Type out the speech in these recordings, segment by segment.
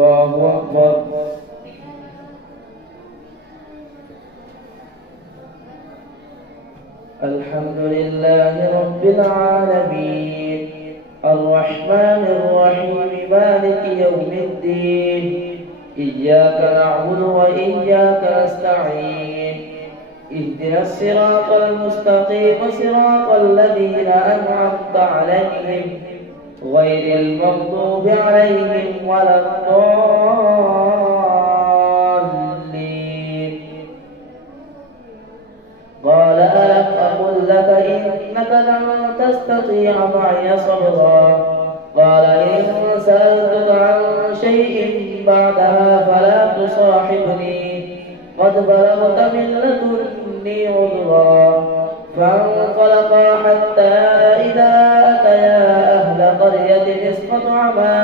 الله أكبر. الحمد لله رب العالمين الرحمن الرحيم مالك يوم الدين إياك نعبد وإياك نستعين اهدنا الصراط المستقيم صراط الذين أنعمت عليهم غير المغضوب عليهم ولا الضالين. قال ألم أقل لك إنك لن تستطيع معي صبرا قال إن سألتك عن شيء بعدها فلا تصاحبني قد بلغت من لدني عذرا. فانطلقا حتى إذا أتيا أهل قرية استطعما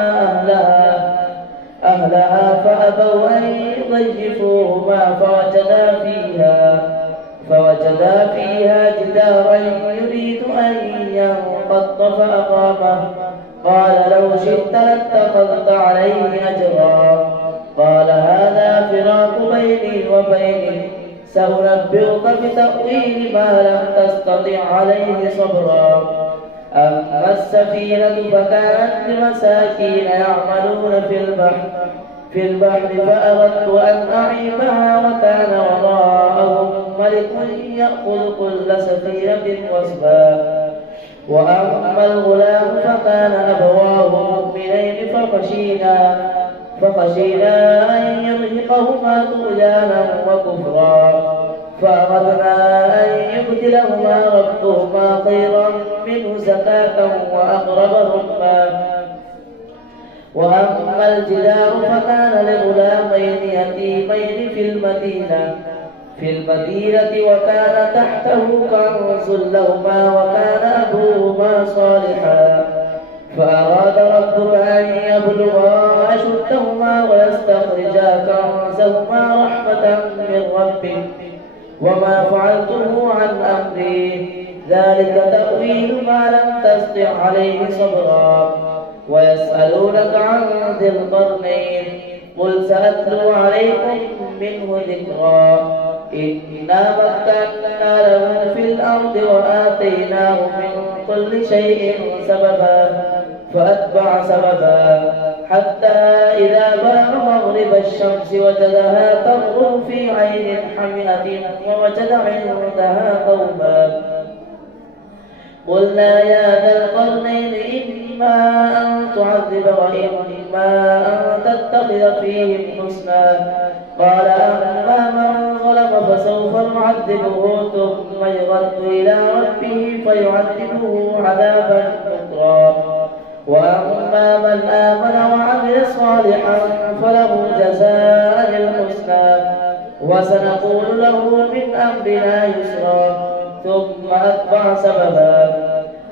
أهلها فأبوا أن يضيفوهما فوجدا فيها جدارا يريد أن ينقض فأقامه قال لو شئت لاتخذت عليه أجرا. قال هذا فراق بيني وبينك سأنبئك بتأويل ما لم تستطع عليه صبرا. أما السفينة فكانت لمساكين يعملون في البحر فأردت أن أعيبها وكان وراءهم ملك يأخذ كل سفينة غصبا. وأما الغلام فكان أبواه مؤمنين فخشينا أن يرهقهما طغيانا وكفرا فأردنا أن يبدلهما ربهما خيرا منه زكاة وأقرب رحما. وأما الجدار فكان لغلامين يتيمين في المدينة وكان تحته كنز لهما وكان أبوهما صالحا فأراد ربك أن يبلغا أشدهما ويستخرجا كنزهما رحمة من ربك وما فعلته عن أمري ذلك تأويل ما لم تستطع عليه صبرا. ويسألونك عن ذي القرنين قل سأتلو عليكم منه ذكرا. إنا مكنا له في الأرض وآتيناه من كل شيء سببا فأتبع سببا حتى إذا بلغ مغرب الشمس وجدها تغرب في عين حمئة ووجد عندها قوما قلنا يا ذا القرنين إما أن تعذب وإما أن تتخذ فيهم حسنا. قال أما من ظلم فسوف نعذبه ثم يرد إلى ربه فيعذبه عذابا نكرا. وأما من آمن وعمل صالحا فله جزاء الحسنى وسنقول له من أمرنا يسرا. ثم أتبع سببا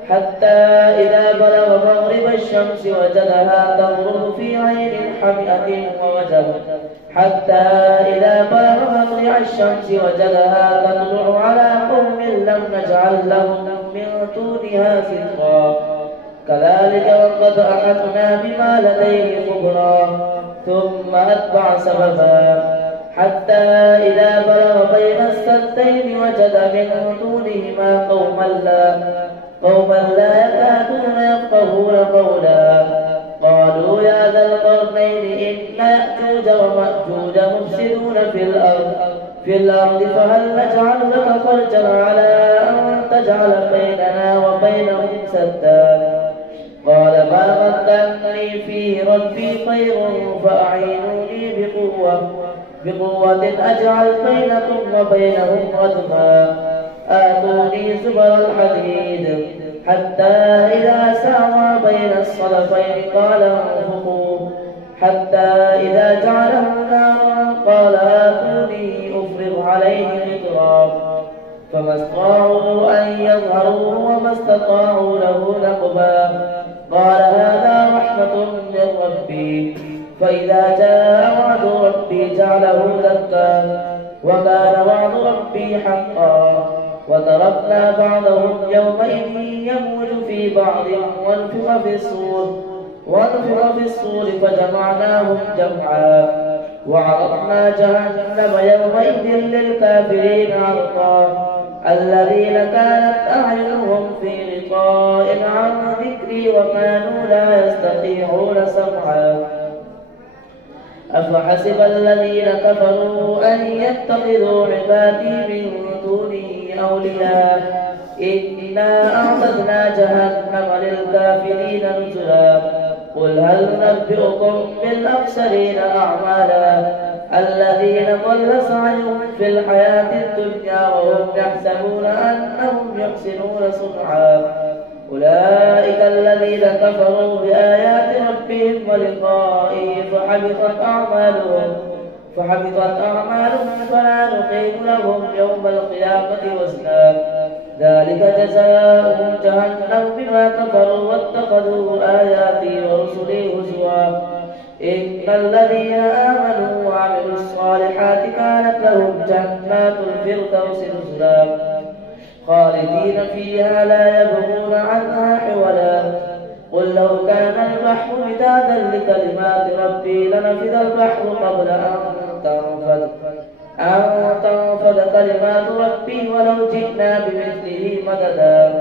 حتى إذا بلغ مغرب الشمس وجدها تغرب في عين حمئة حتى إذا بلغ مطلع الشمس وجدها تطلع على قوم لم نجعل لهم من دونها سترا. كذلك وقد أحطنا بما لديه خبرا. ثم أتبع سببا حتى إذا بلغ بين السدين وجد من دونهما قوما لا يكادون يفقهون قولا. قالوا يا ذا القرنين إن يأجوج ومأجوج مفسدون في الأرض فهل نجعل لك خرجا على أن تجعل بيننا وبينهم سدا. قال ما مكنني فيه ربي خير فأعينوني بقوة أجعل بينكم وبينهم ردما. آتوني زبر الحديد حتى إذا ساوى بين الصدفين قال انفخوا حتى إذا جعله نارا قال آتوني أفرغ عليه قطرا. فما استطاعوا أن يظهروه وما استطاعوا له نقبا. قال هذا رحمة من ربي فإذا جاء وعد ربي جعله دكا وكان وعد ربي حقا. وتركنا بعضهم يومئذ يموج في بعض ونفخ في الصور ونفخ في الصور فجمعناهم جمعا وعرضنا جهنم يومئذ للكافرين عرضا الذين كانت أعينهم في غطاء عن ذكري وكانوا لا يستطيعون سمعا أفحسب الذين كفروا أن يتخذوا عبادي من دوني أولياء إنا أعتدنا جهنم للكافرين نزلا قل هل ننبئكم بالأخسرين أعمالا الذين ضل سعيهم في الحياة الدنيا وهم يحسبون أنهم يحسنون صنعا أولئك الذين كفروا بآيات ربهم ولقائه فحبطت أعمالهم فلا نقيم لهم يوم القيامة وزنا ذلك جزاؤهم جهنم بما كفروا واتخذوا آياتي ورسلي هزوا إن الذين آمنوا وعملوا الصالحات كانت لهم جنات الفردوس نزلا خالدين فيها لا يبغون عنها حولا قل لو كان البحر مدادا لكلمات ربي لنفد البحر قبل أن تنفد كلمات ربي ولو جئنا بمثله مددا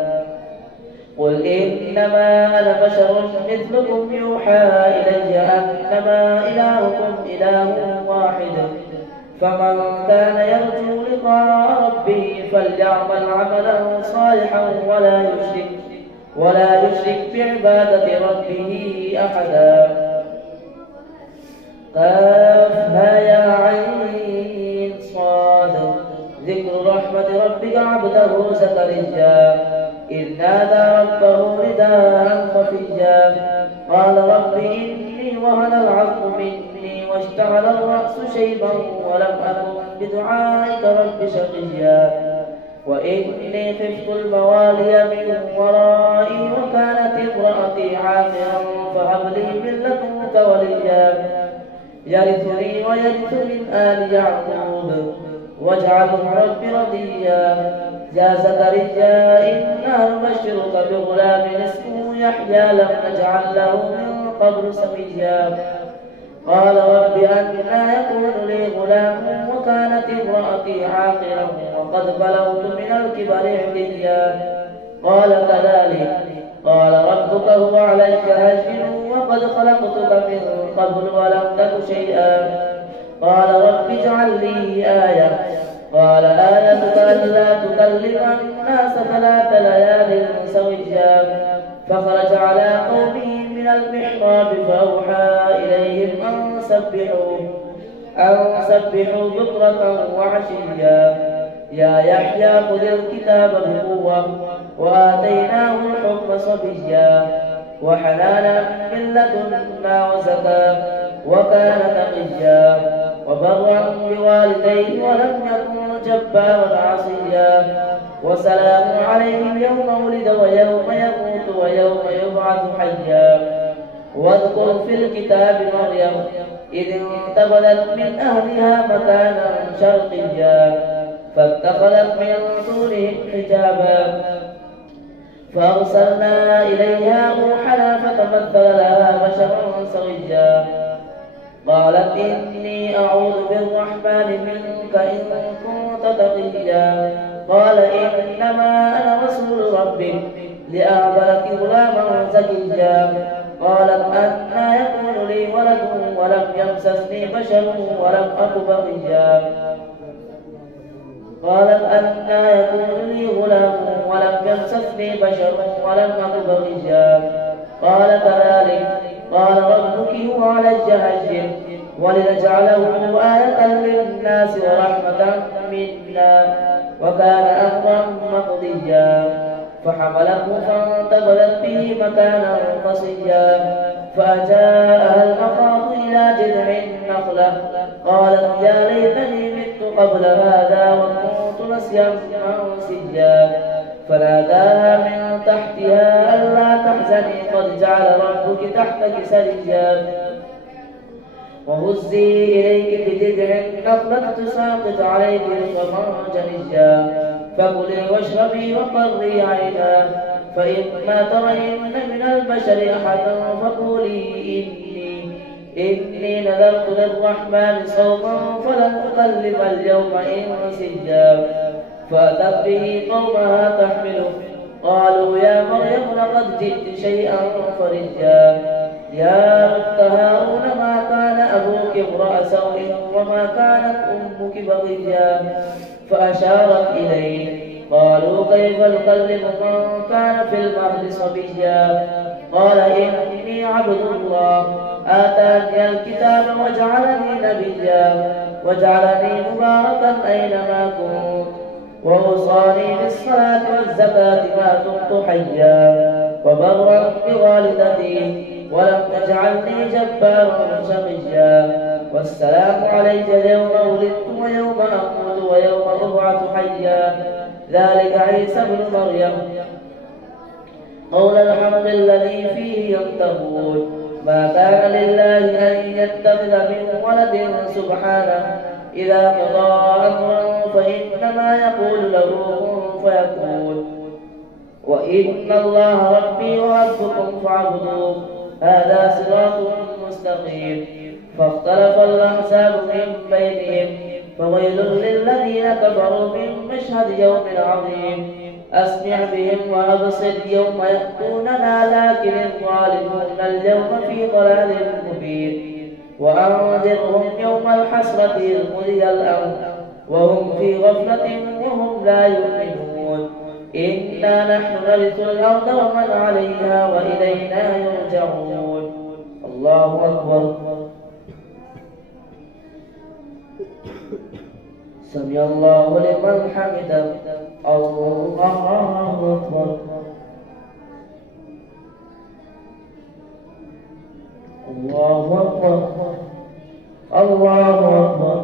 قل إنما أنا بشر مثلكم يوحى إلي أنما إلهكم إله واحد فمن كان يرجو لقاء ربه فليعمل عملا صالحا ولا يشرك بعبادة ربه أحدا كافها يا عين صاد ذكر رحمة ربك عبده زكريا إذ نادى ربه نداء خفيا قال رب إني وهن العظم مني واشتعل الرأس شيبا ولم أكن بدعائك رب شقيا وإني خفت الموالي من ورائي وكانت امرأتي عاقرا فهب لي من لدنك وليا يرثني ويرث من آل يعقوب واجعله رب رضيا يا زكريا إنا نبشرك بغلام اسمه يحيى لم نجعل له من قبل سميا قال رب أنى يكون لي غلام وكانت امرأتي عاقرا وقد بلغت من الكبر عتيا قال كذلك قال ربك هو علي هين وقد خلقتك من قبل ولم تك شيئا قال رب اجعل لي آية قال آيتك ألا تكلم الناس 3 ليال سويا فخرج على قومه من المحراب فأوحى إليهم أن سبحوا بكرة وعشيا يا يحيى خذ الكتاب بقوة وآتيناه الحكم صبيا وحنانا من لدنا وزكاة وكان تقيا وبرا بوالديه ولم يكن جبارا عصيا وسلام عليه يوم ولد ويوم يموت ويوم يبعث حيا واذكر في الكتاب مريم إذ انتبذت من أهلها مكانا شرقيا فاتخذت من دونهم حجابا فأرسلنا إليها روحنا فتمثل لها بشرا سويا قالت إني أعوذ بالرحمن منك إن كنت تقيا قال إنما أنا رسول ربك لأهب لك غلاما زكيا قالت أنى يكون لي ولد ولم يمسسني بشر ولم أك بغيا قالت أنى يكون لي غلام ولم يمسسني بشر ولم أك بغيا قال كذلك قال ربك هو علي هين ولنجعله آية للناس ورحمة منا وكان أمرا مقضيا فحمله فانتبذت به مكانا قصيا فأجاءها المخاض إلى جذع النخلة قالت يا ليتني مت قبل هذا وكنت نسيا منسيا فناداها من تحتها ألا تحزني قد جعل ربك تحتك سريا وهزي إليك بجذع النخلة تساقط عليك رطبا جنيا فكلي واشربي وقري عينا فإما ترين من البشر أحدا فقولي إني نذرت للرحمن صوما فلن أكلم اليوم إنسيا. فأتت به قومها تحمله قالوا يا مريم لقد جئت شيئا فريا. يا أخت هارون ما كان أبوك امرأ سوء وما كانت أمك بغيا. فأشارت إليه قالوا كيف نكلم من كان في المهد صبيا. قال إني عبد الله آتاني الكتاب وجعلني نبيا وجعلني مباركا أينما كنت وأوصاني بالصلاة والزكاة ما دمت حيا وبرا بوالدتي ولم تجعلني جبارا شقيا. والسلام علي يوم ولدت ويوم أموت ويوم أبعث حيا. ذلك عيسى ابن مريم قول الحق الذي فيه يمترون. ما كان لله أن يتخذ من ولد سبحانه إذا قضى أمرا فإنما يقول له كن فيكون. وإن الله ربي وربكم فاعبدوه هذا صراط مستقيم. فاختلف الأحزاب من بينهم فويل للذين كفروا من مشهد يوم عظيم. أسمع بهم وأبصر يوم يأتوننا لكن الظالمون اليوم في ضلال مبين. وأنذرهم يوم الحسرة إذ قضي الأمر وهم في غفلة وهم لا يؤمنون. إنا نحن نرث الأرض ومن عليها وإلينا يرجعون. الله أكبر. سمع الله لمن حمده. الله أكبر. الله أكبر. الله أكبر.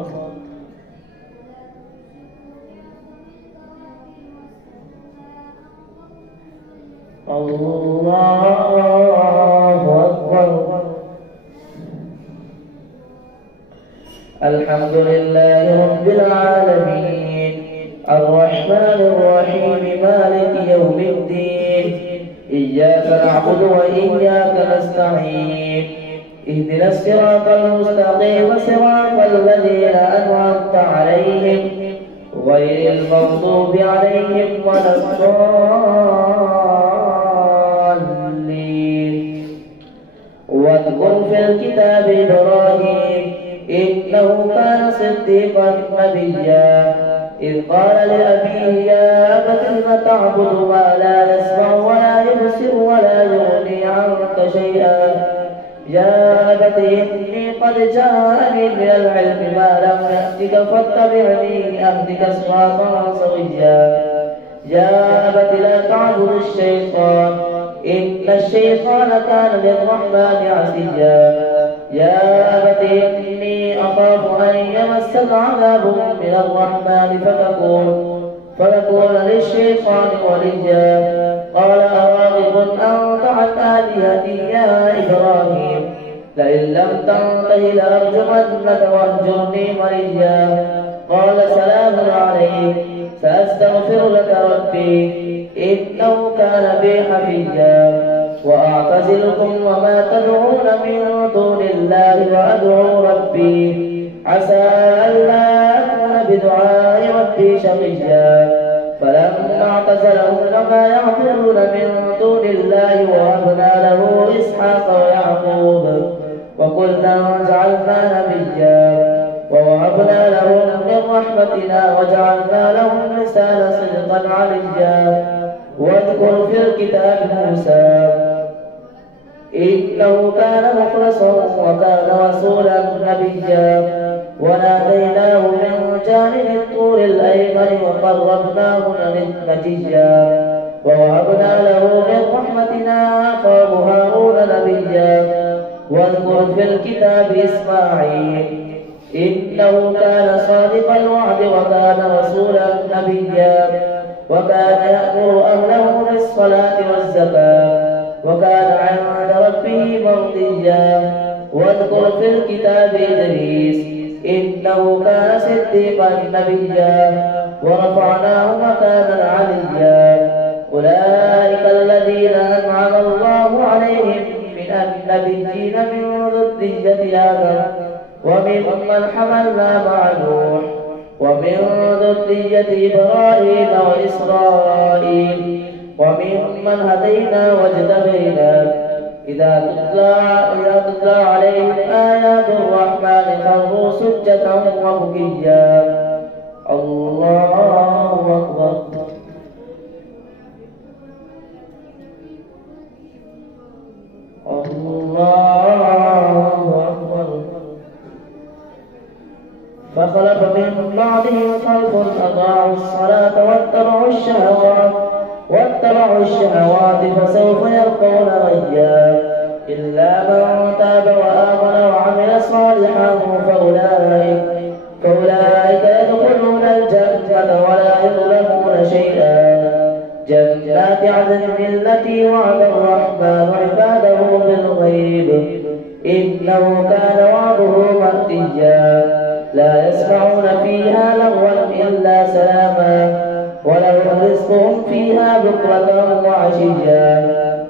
الله أكبر. الحمد لله رب العالمين الرحمن الرحيم مالك يوم الدين. إياك نعبد وإياك نستعين. اهدنا الصراط المستقيم صراط الذين أنعمت عليهم غير المغضوب عليهم ولا الضالين. واذكر في الكتاب إبراهيم إنه كان صديقا نبيا إذ قال لأبيه يا أبت لم تعبد ما لا يسمع ولا يبصر ولا يغني عنك شيئا. يا أبت إني قد جاءني من العلم ما لم يأتك فاتبعني أهدك صراطا سويا. يا أبت لا تعبد الشيطان إن الشيطان كان للرحمن عصيا. يا أبت إني أخاف أن يمسك عذاب من الرحمن فتكون للشيطان وليا. قال أراغب أنت عن آلهتي يا إبراهيم لئن لم تنته لأرجمنك واهجرني مليا. قال سلام عليك سأستغفر لك ربي إنه كان بي حفيا. وأعتزلكم وما تدعون من دون الله وأدعو ربي عسى ألا أكون بدعاء ربي شقيا. فلما اعتزلهم وما يعبدون من دون الله ووهبنا له إسحاق ويعقوب وكلا جعلنا نبيا ووهبنا لهم من رحمتنا وجعلنا لهم لسان صدقا عليا. واذكر في الكتاب موسى إنه كان مخلصا وكان رسولا نبيا. وناديناه من جانب الطور الأيمن وقربناه نجيا. ووهبنا له من رحمتنا أخاه هارون نبيا. واذكر في الكتاب إسماعيل إنه كان صادق الوعد وكان رسولا نبيا. وكان يأمر أهله بالصلاة والزكاة وكان عند ربه مرضيا. واذكر في الكتاب إدريس إنه كان صديقا نبيا ورفعناه مكانا عليا. أولئك الذين أنعم الله عليهم عليهم من النبيين من ذرية آدم وممن حملنا مع نوح ومن ذرية إبراهيم وإسرائيل وممن هدينا واجتبينا إذا تتلى عليهم آيات الرحمن خروا سجدا وبكيا. الله أكبر. الله أكبر. فخلف من بعدهم خلف أضاعوا الصلاة واتبعوا الشهوات فسوف يلقون غيا إلا من تاب وآمن وعمل صالحا فأولئك يدخلون الجنة ولا يظلمون شيئا. جنات عدن التي وعد الرحمن عباده بالغيب إنه كان وعده مأتيا. لا يسمعون فيها لغوا إلا سلاما ولهم رزقهم فيها بكرة وعشيا.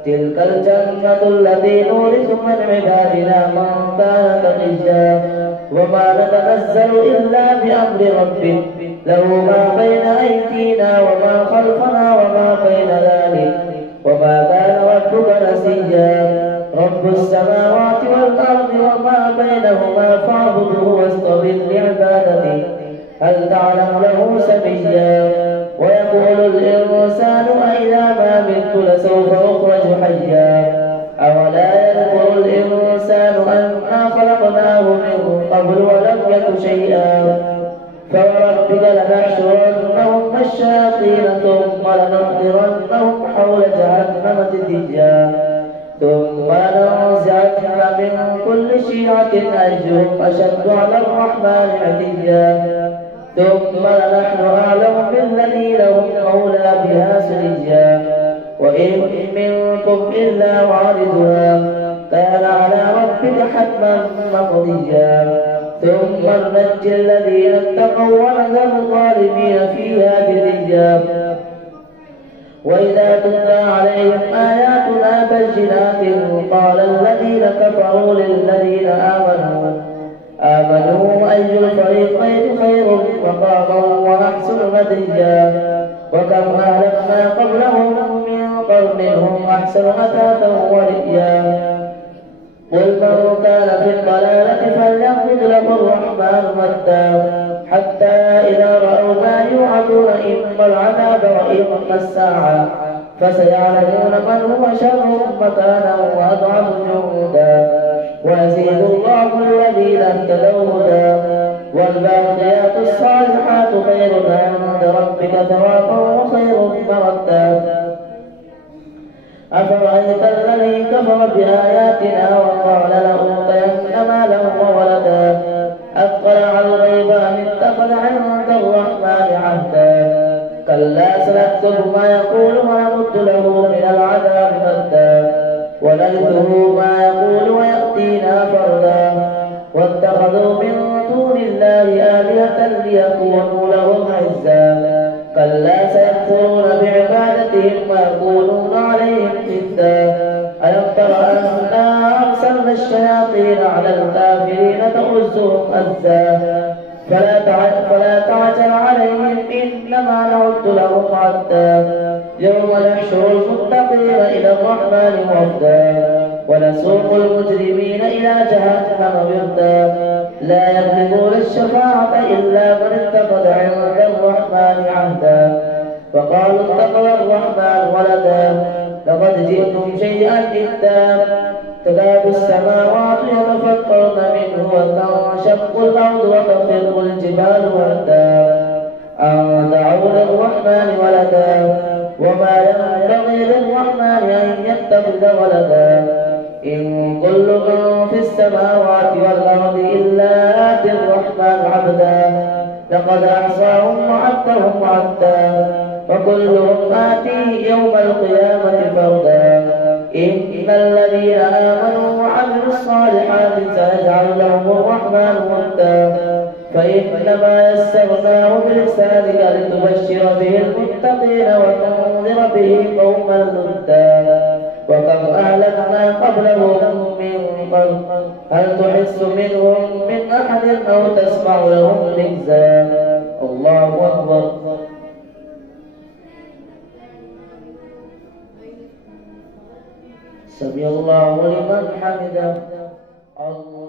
تلك الجنة التي نورث من عبادنا من كان تقيا. وما نتنزل إلا بأمر ربك له ما بين أيدينا وما خلفنا وما بين ذلك وما كان ربك نسيا. رب السماوات والأرض وما بينهما فاعبده واصطبر لعبادته هل تعلم له سميا. ويقول الإنسان أإذا ما مت لسوف أخرج حيا. أولا يذكر الإنسان أنا خلقناه من قبل ولم يك شيئا. فوربك لنحشرنهم الشياطين ثم لنحضرنهم حول جهنم جثيا. ثم لننزعن من كل شيعة أيهم أشد على الرحمن عتيا. ثم لنحن أعلم بالذين هم أولى بها سريا. وإن منكم إلا واردها كان على ربك حتما مقضيا. ثم ننجي الذين اتقوا ونذر الظالمين فيها جثيا. وإذا تتلى عليهم آياتنا بينات قال الذين كفروا للذين آمنوا أي الفريقين خير مقاما وأحسن نديا. وكم أهلكنا قبلهم من قرن هم أحسن أثاثا ورئيا. قل من كان في الضلالة فليمدد له الرحمن مدا حتى إذا رأوا ما يوعدون إما العذاب وإما الساعة فسيعلمون من هو شر مكانا وأضعف جندا. ويزيد الله الذين اهتدوا هدى والباقيات الصالحات خير عند ربك ثوابا وخير مردا. أفرأيت الذي كفر بآياتنا وقال لأوتين مالا وولدا أطلع الغيب أم اتخذ عند الرحمن عهدا. كلا سنكتب ما يقول ونمد له من العذاب مدا ونرثه ما يقول ويأتينا فردا. واتخذوا من دون الله آلهة ليكونوا لهم عزا. كلا سيكفرون بعبادتهم ويكونون عليهم ضدا. ألم تر أنا أرسلنا الشياطين على الكافرين تؤزهم أزا. فلا تعجل عليهم إنما نعد لهم عدا. يوم نحشر المتقين إلى الرحمن وفدا ونسوق المجرمين إلى جهنم وردا. لا يملكون الشفاعة إلا من اتخذ عند الرحمن عهدا. وقالوا اتخذ الرحمن ولدا لقد جئتم شيئا إدا. تكاد السماوات يتفطرن منه وتنشق الأرض وتخر الجبال هدا أن دعوا للرحمن ولدا. وما ينبغي للرحمن أن يتخذ ولدا. إن كل من في السماوات والأرض إلا آتي الرحمن عبدا. لقد أحصاهم وعدهم عدا وكلهم آتيه يوم القيامة فردا. إن الذين آمنوا وعملوا الصالحات سيجعل لهم الرحمن ودا. فإنما يسرناه بلسانك لتبشر به المتقين وتنذر به قوما لدا. وكم أهلكنا قبلهم من قبل هل تحس منهم من أحد أو تسمع لهم ركزا الله أكبر. سمع الله لمن حمده. الله